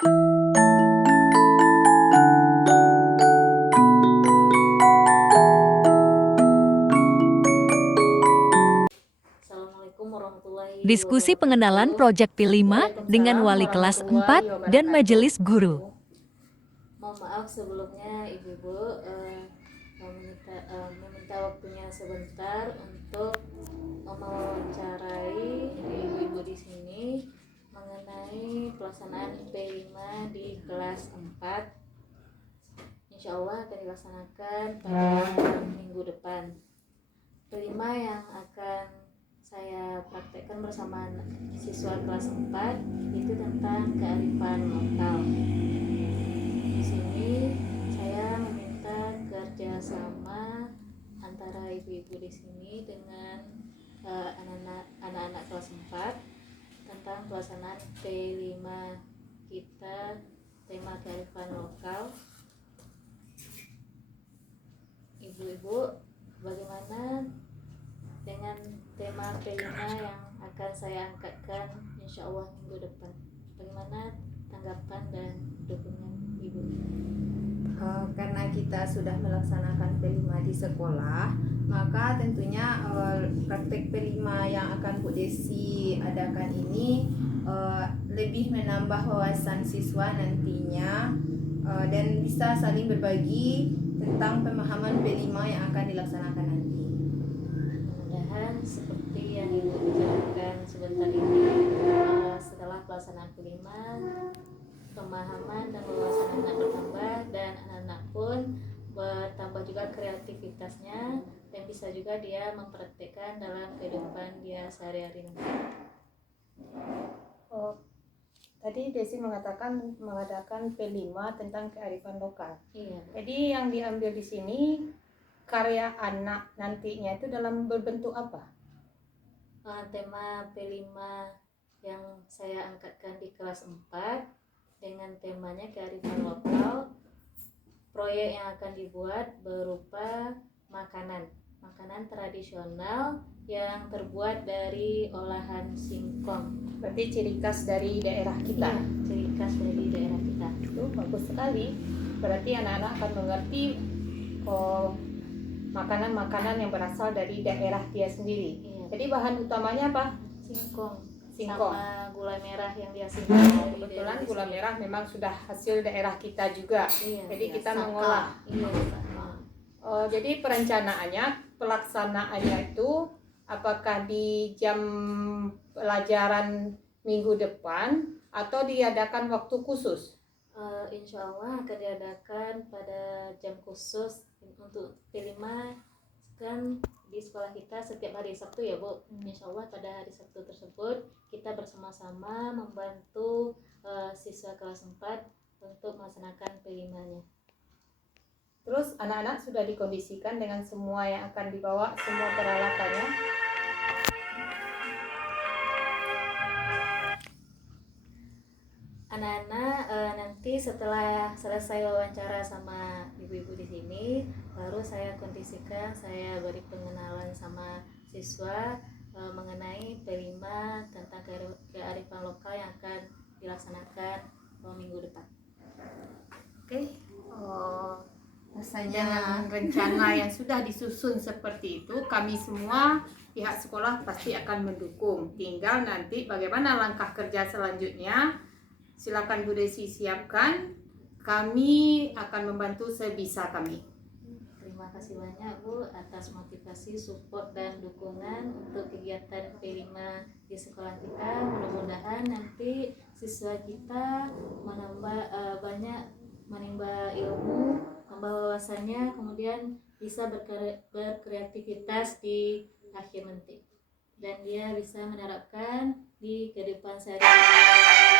Diskusi pengenalan proyek P5 dengan wali kelas 4 dan majelis guru. Mohon maaf sebelumnya ibu-ibu, meminta waktunya sebentar untuk mewawancarai ibu-ibu di sini mengenai pelaksanaan P5 di kelas 4. Insya Allah akan dilaksanakan pada minggu depan. P5 yang akan saya praktekkan bersama siswa kelas 4 itu tentang kearifan lokal. Di sini saya meminta kerjasama antara ibu-ibu di sini dengan anak-anak kelas 4 tentang pelaksanaan P5 kita, tema kearifan lokal. Ibu-ibu, bagaimana dengan tema P5 yang akan saya angkatkan insya Allah minggu depan? Bagaimana tanggapan dan dukungan ibu? Karena kita sudah melaksanakan P5 di sekolah, maka tentunya praktek P5 yang akan Bu Desi adakan ini lebih menambah wawasan siswa nantinya dan bisa saling berbagi tentang pemahaman P5 yang akan dilaksanakan nanti. Mudah-mudahan seperti yang ibu bicarakan sebentar ini, setelah pelaksanaan P5, pemahaman dan wawasan anak bertambah dan anak-anak pun bertambah juga kreativitasnya dan bisa juga dia mempraktikkan dalam kehidupan dia sehari-hari nanti. Tadi Desi mengadakan P5 tentang kearifan lokal. Iya. Jadi yang diambil di sini karya anak nantinya itu dalam berbentuk apa? Tema P5 yang saya angkatkan di kelas 4 dengan temanya kearifan lokal, proyek yang akan dibuat berupa makanan tradisional yang terbuat dari olahan singkong. Berarti ciri khas dari daerah kita. Iya, ciri khas dari daerah kita. Itu bagus sekali. Berarti anak-anak akan mengerti makanan-makanan yang berasal dari daerah dia sendiri. Iya. Jadi bahan utamanya apa? Singkong. Singkong. Sama gula merah yang dihasilkan. Kebetulan gula merah memang sudah hasil daerah kita juga. Iya, Jadi iya, kita saka. mengolah. Iya, Jadi perencanaannya, pelaksanaannya itu apakah di jam pelajaran minggu depan atau diadakan waktu khusus? Insya Allah akan diadakan pada jam khusus untuk P5 kan di sekolah kita setiap hari Sabtu ya Bu. Insya Allah pada hari Sabtu tersebut kita bersama-sama membantu siswa kelas 4 untuk melaksanakan P5-nya. Terus anak-anak sudah dikondisikan dengan semua yang akan dibawa, semua peralatannya. Anak-anak nanti setelah selesai wawancara sama ibu-ibu di sini, baru saya kondisikan, saya beri pengenalan sama siswa mengenai P5 tentang kearifan lokal yang akan dilaksanakan minggu depan. Oke. Dengan rencana yang sudah disusun seperti itu, kami semua pihak sekolah pasti akan mendukung. Tinggal nanti bagaimana langkah kerja selanjutnya, silakan Bu Desi siapkan. Kami akan membantu sebisa kami. Terima kasih banyak Bu atas motivasi, support dan dukungan untuk kegiatan P5 di sekolah kita. Mudah-mudahan nanti siswa kita menimba ilmu, membawa wawasannya, kemudian bisa berkreativitas di akhir nanti, dan dia bisa menerapkan di kehidupan sehari-hari.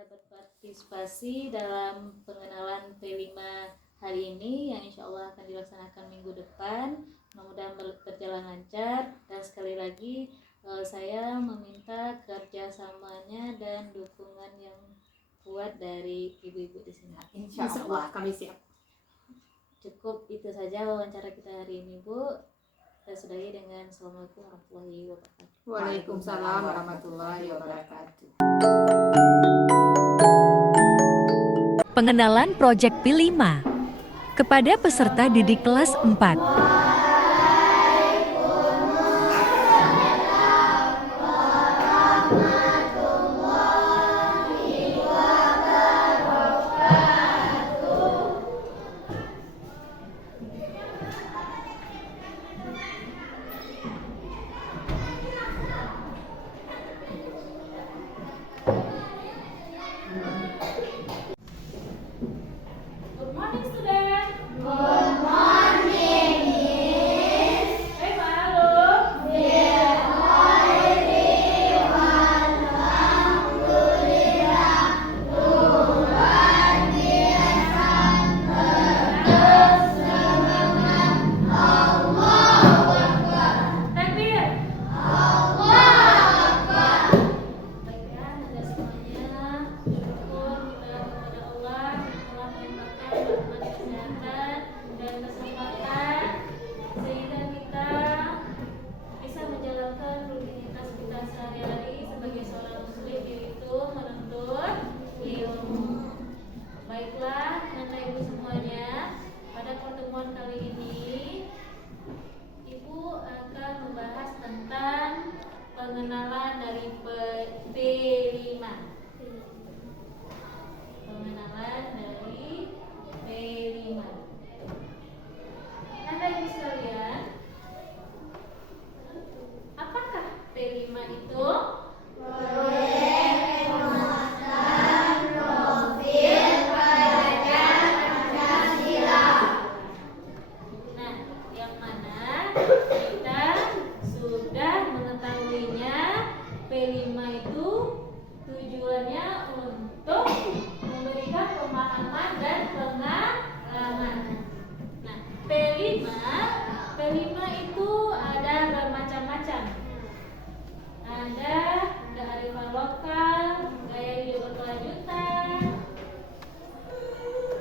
Berpartisipasi dalam pengenalan P5 hari ini yang insya Allah akan dilaksanakan minggu depan. Mudah-mudahan berjalan lancar dan sekali lagi saya meminta kerjasamanya dan dukungan yang kuat dari ibu-ibu di sini. Insya Allah kami siap. Cukup itu saja wawancara kita hari ini, Bu. Saya sudahi dengan Assalamualaikum warahmatullahi wabarakatuh. Waalaikumsalam warahmatullahi wabarakatuh. Pengenalan Proyek P5 kepada peserta didik kelas 4. Good morning, student. Good morning, Miss. Hey, halo. Takbir. Baiklah, Anda semuanya bersyukur kita kepada Allah telah melimpahkan rahmat kesehatan dan kesempatan sehingga kita bisa menjalankan rutinitas kita sehari-hari sebagai seorang muslim, yaitu menuntut ilmu. Baiklah, Anda Ibu semuanya, pada pertemuan kali ini Ibu akan membahas tentang pengenalan dari P5. Pengenalan dari P5. Anda Ibu sekalian, apakah P5 itu? Nah, yang mana kita sudah mengetahuinya. P5 itu tujuannya untuk memberikan pemahaman dan pengalaman. Nah, P5 itu ada bermacam-macam. Ada kearifan lokal, gaya hidup berkelanjutan,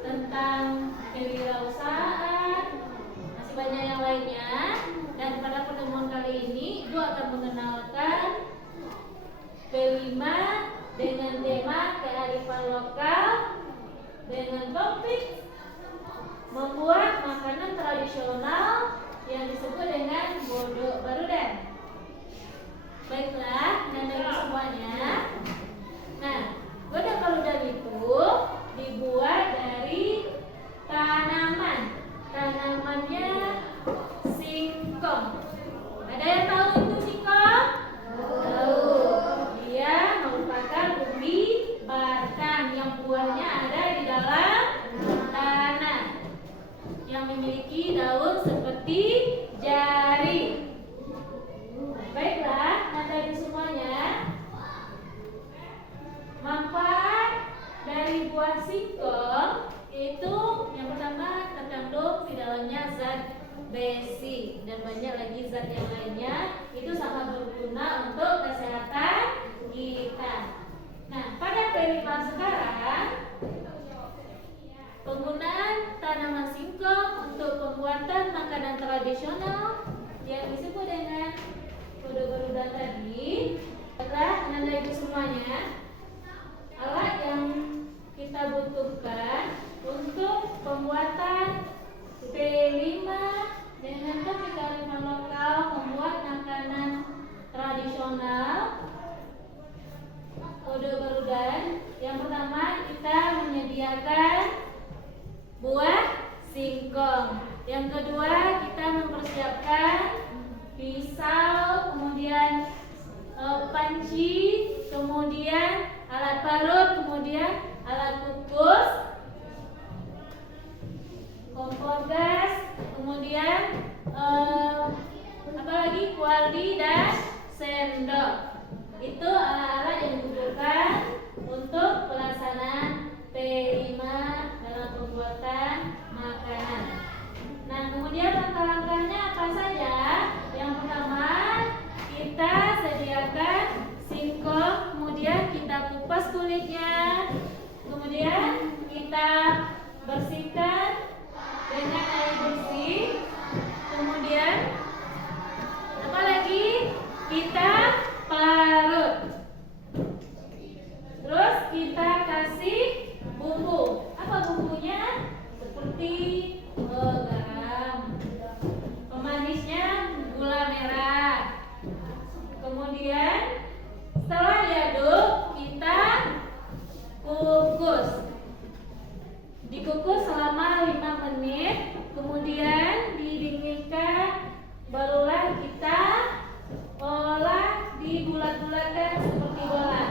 tentang kewirausahaan, masih banyak yang lainnya. Dan pada pertemuan kali ini Ibu akan mengenalkan P5 dengan tema kearifan lokal dengan topik membuat makanan tradisional yang disebut dengan bodo barudan. Baiklah, Nanda semuanya. Nah, bodo barudan itu dibuat dari tanaman. Tanamannya singkong. Ada yang tahu itu singkong? Tahu. Dia merupakan umbi batang yang buahnya ada di dalam tanah, yang memiliki daun seperti jari. Baiklah, Anda semuanya, manfaat dari buah singkong itu yang pertama terkandung di dalamnya zat besi dan banyak lagi zat yang lainnya. Itu sangat berguna untuk kesehatan kita. Nah, pada P5 sekarang, penggunaan tanaman singkong untuk pembuatan makanan tradisional yang disebut dengan bodo barudan tadi adalah Anda Ibu semuanya, alat yang kita butuhkan untuk pembuatan P5 dengan topik kearifan lokal membuat makanan tradisional bodo barudan. Yang pertama, kita menyediakan buah singkong. Yang kedua, kita mempersiapkan pisau, kemudian panci, kemudian alat parut, kemudian alat kukus, kompor gas, kemudian apalagi kuali dan sendok. Itu alat-alat yang dibutuhkan untuk pelaksanaan P5 dalam pembuatan makanan. Nah, kemudian langkah-langkahnya apa saja? Yang pertama, kupas kulitnya, kemudian kita bersihkan dengan air bersih, kemudian apa lagi? Kita parut, terus kita kasih bumbu. Apa bumbunya? Seperti garam, pemanisnya gula merah. Kemudian setelah diaduk kita kukus, dikukus selama 5 menit, kemudian didinginkan, barulah kita olah, dibulat-bulatkan seperti bola.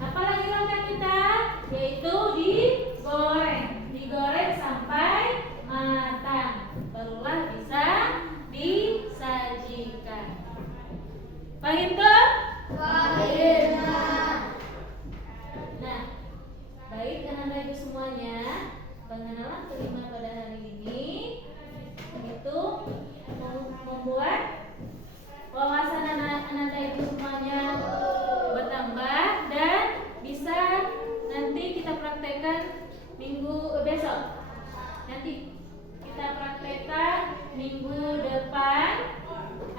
Apalagi langkah kita, yaitu digoreng sampai matang, barulah bisa disajikan. Paham tuh? Paham. Nah, baik anak-anak ibu semuanya, pengenalan kelima pada hari ini itu membuat wawasan anak-anak ibu semuanya bertambah dan bisa nanti kita praktekkan besok. Nanti kita praktekkan minggu depan.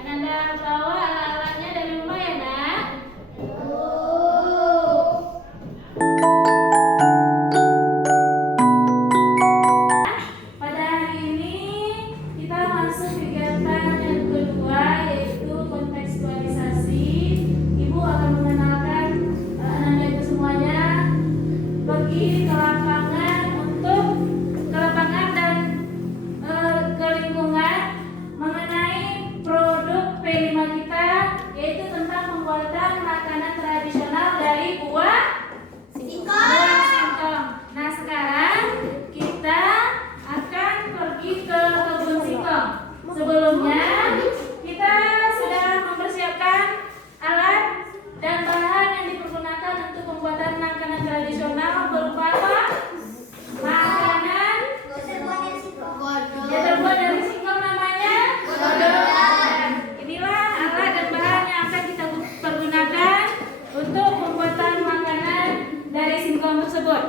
Anak-anak bawa alat-alatnya dari rumah ya, Nak? Pada hari ini kita masuk kegiatan yang kedua, yaitu kontekstualisasi. Ibu akan mengenalkan anak-anak itu semuanya pergi ke lapangan dan ke lingkungan mengenai produk P5 kita, yaitu tentang pembuatan makanan tradisional dari buah singkong. Nah, sekarang kita akan pergi ke kebun singkong. Sebelumnya kita sudah mempersiapkan alat dan bahan yang dipergunakan untuk pembuatan makanan tradisional berupa apa? Makanan yang terbuat dari singkong, namanya godong. Inilah alat dan bahan yang akan kita pergunakan untuk pembuatan makanan dari singkong tersebut.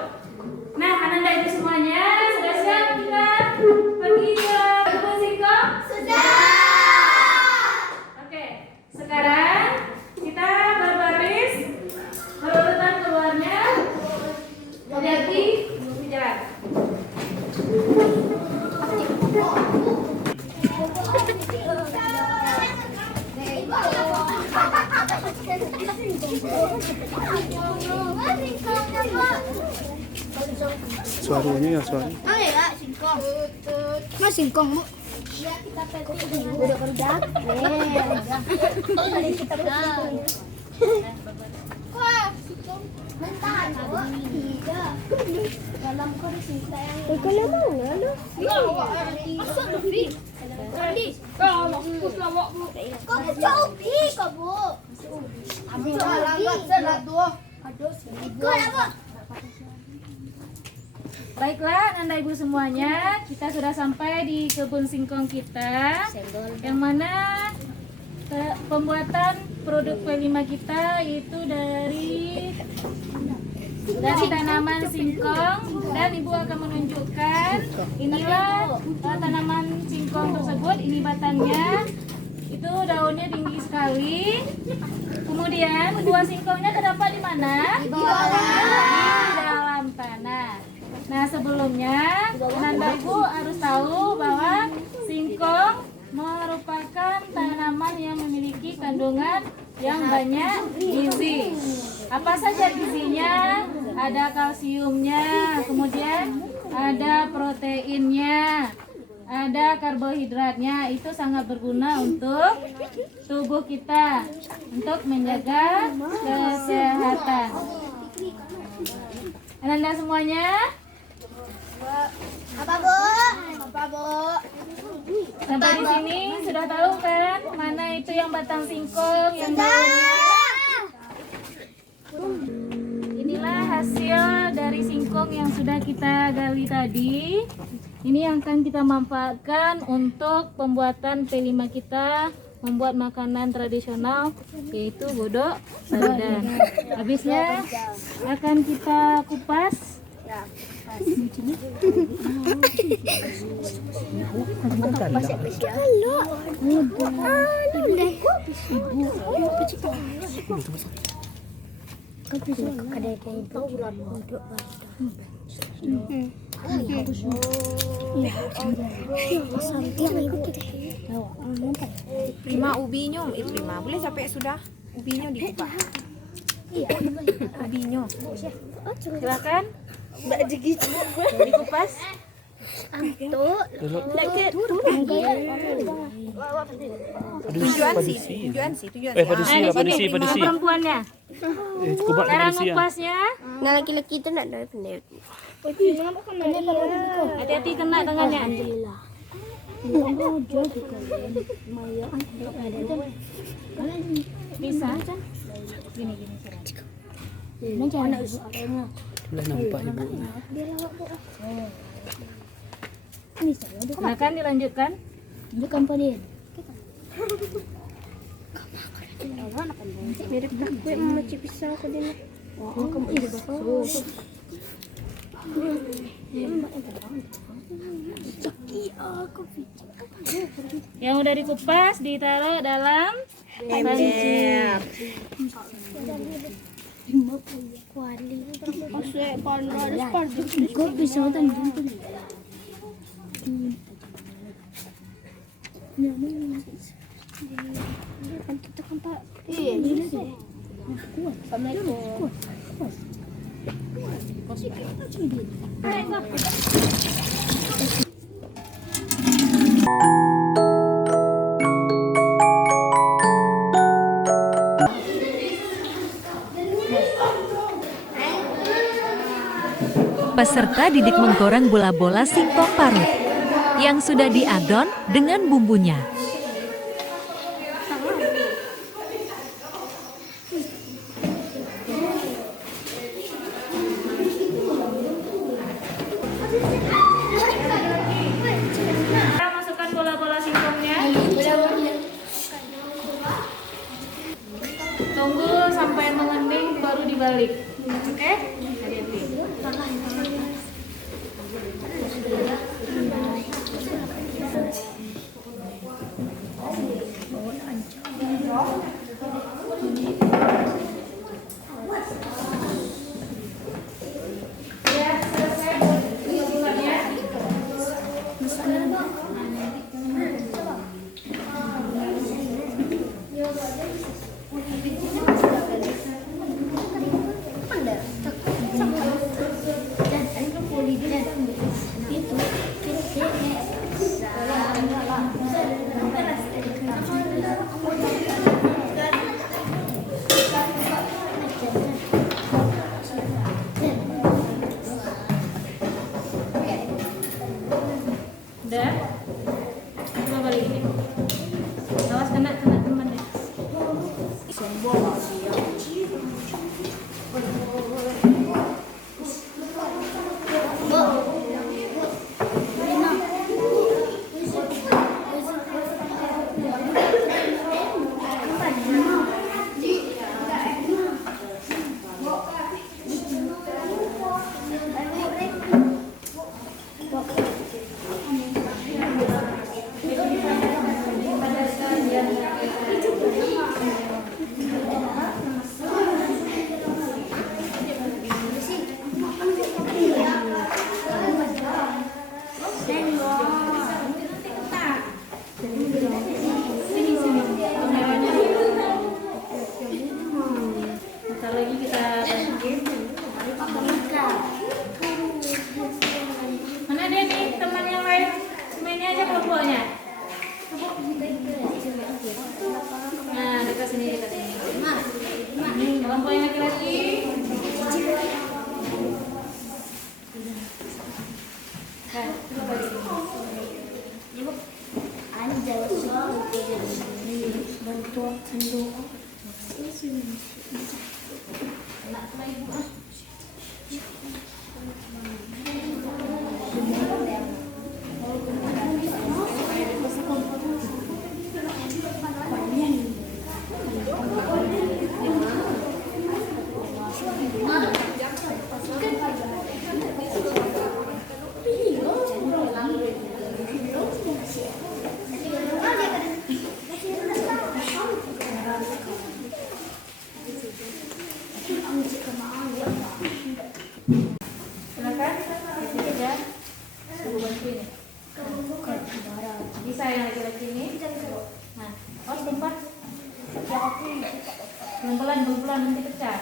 Nah, anak-anak itu semuanya sudah siap kita pergi ke kebun singkong? Sudah. Oke, sekarang kita berbaris berurutan keluarnya. Hati-hati jalan. Suaranya ya suara. Mas singkong, Bu. Iya, kita pegang dulu. Udah kerja. Mari kita pegang. Wah, singkong. Mentah, Bu. Iya. Dalam kondisi kita yang itu mana lu? Iya, masuk lebih. Tadi. Kalau lawak, Bu. Kok cobi, kok, Bu? Ambil langgat salah tuh. Aduh, ikut apa? Baiklah, anak ibu semuanya, kita sudah sampai di kebun singkong kita, yang mana pembuatan produk P5 kita itu dari tanaman singkong, dan ibu akan menunjukkan inilah tanaman singkong tersebut. Ini batangnya, itu daunnya tinggi sekali. Kemudian buah singkongnya terdapat di mana? Di dalam tanah. Nah, sebelumnya anak ibu harus tahu bahwa singkong merupakan tanaman yang memiliki kandungan yang banyak gizi. Apa saja gizinya? Ada kalsiumnya, kemudian ada proteinnya, ada karbohidratnya. Itu sangat berguna untuk tubuh kita, untuk menjaga kesehatan. Anak-anak semuanya, Apa, Bu? Apa, Bu? sampai di sini sudah tahu kan mana itu yang batang singkong, yang daunnya? Inilah hasil dari singkong yang sudah kita gali tadi. Ini yang akan kita manfaatkan untuk pembuatan P5 kita membuat makanan tradisional yaitu godok sarudan. Habisnya akan kita kupas. Prima ubinya, Prima boleh sampai sudah ubinya dikupas. Ubinya. Silakan. Dikupas. Tujuan sih. Padisi. Perempuannya. Kubak Cara padisi ya. ngupasnya, Nah, laki-laki itu nak ada pendek. hati-hati kena tangannya. Bisa kan? Gini. Boleh nampak ibu. Silakan dilanjutkan. Mirip aku yang macam pisau aku dia. Yang udah dikupas ditaruh dalam panci. Peserta didik menggoreng bola-bola singkong parut yang sudah diadon dengan bumbunya. Kita masukkan bola-bola singkongnya. Tunggu sampai mengending baru dibalik. Oke? Hati-hati. Udah? Coba balik ini. Awas kena teman-teman ya. Bentar lagi kita balikin. Mana dia nih teman yang lain? Mainnya aja kelompoknya. Nah, dekat sini. Kelompok yang laki-laki. Coba balikin. yang laki-laki ini. Nah, tempat. Pelan-pelan nanti pecah.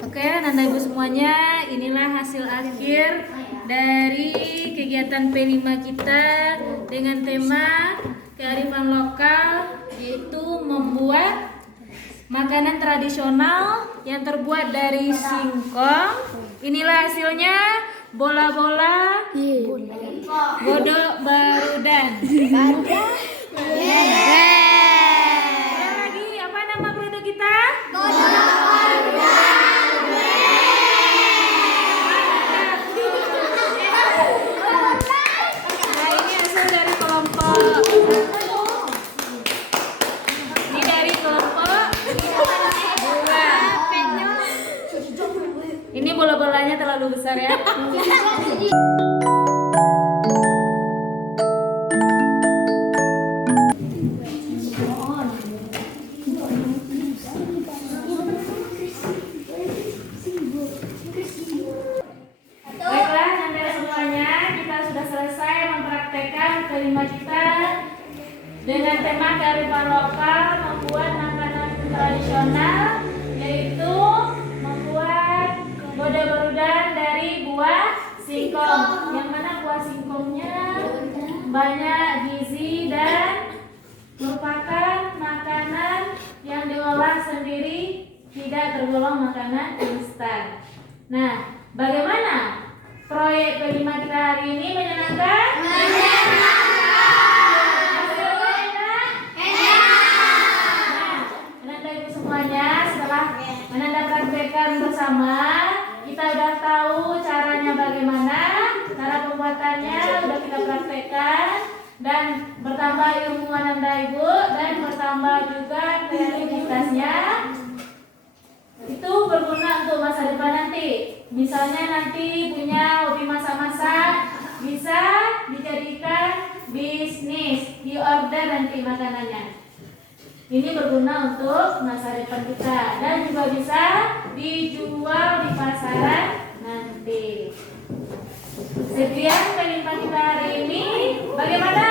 Oke, Nanda Ibu semuanya, inilah hasil akhir dari kegiatan P5 kita dengan tema kearifan lokal, yaitu membuat makanan tradisional yang terbuat dari singkong. Inilah hasilnya, bola-bola godok barudan. Lagi, apa nama produk kita? Nah, ini hasil dari kelompok. Ini dari kelompok 2. Ini bola-bolanya terlalu besar ya. Baiklah, Nanda semuanya, kita sudah selesai mempraktekkan kelima kita dengan tema kearifan lokal membuat makanan tradisional, yaitu membuat godok barudan dari buah singkong. Yang mana buah singkongnya banyak gizi dan merupakan makanan yang diolah sendiri, tidak tergolong makanan instan. Nah, bagaimana proyek P5 kita hari ini? Menyenangkan? Hasilnya enak? Nah, Nanda Ibu semuanya, setelah Nanda praktekkan bersama, kita udah tahu caranya bagaimana, cara pembuatannya udah kita praktekkan, dan bertambah ilmu Nanda Ibu, dan bertambah juga kreativitasnya. Itu berguna untuk masa depan nanti. Misalnya nanti punya hobi masak-masak, bisa dijadikan bisnis, diorder nanti makanannya. Ini berguna untuk masa depan kita dan juga bisa dijual di pasaran nanti. Sekian P5 kita hari ini. Bagaimana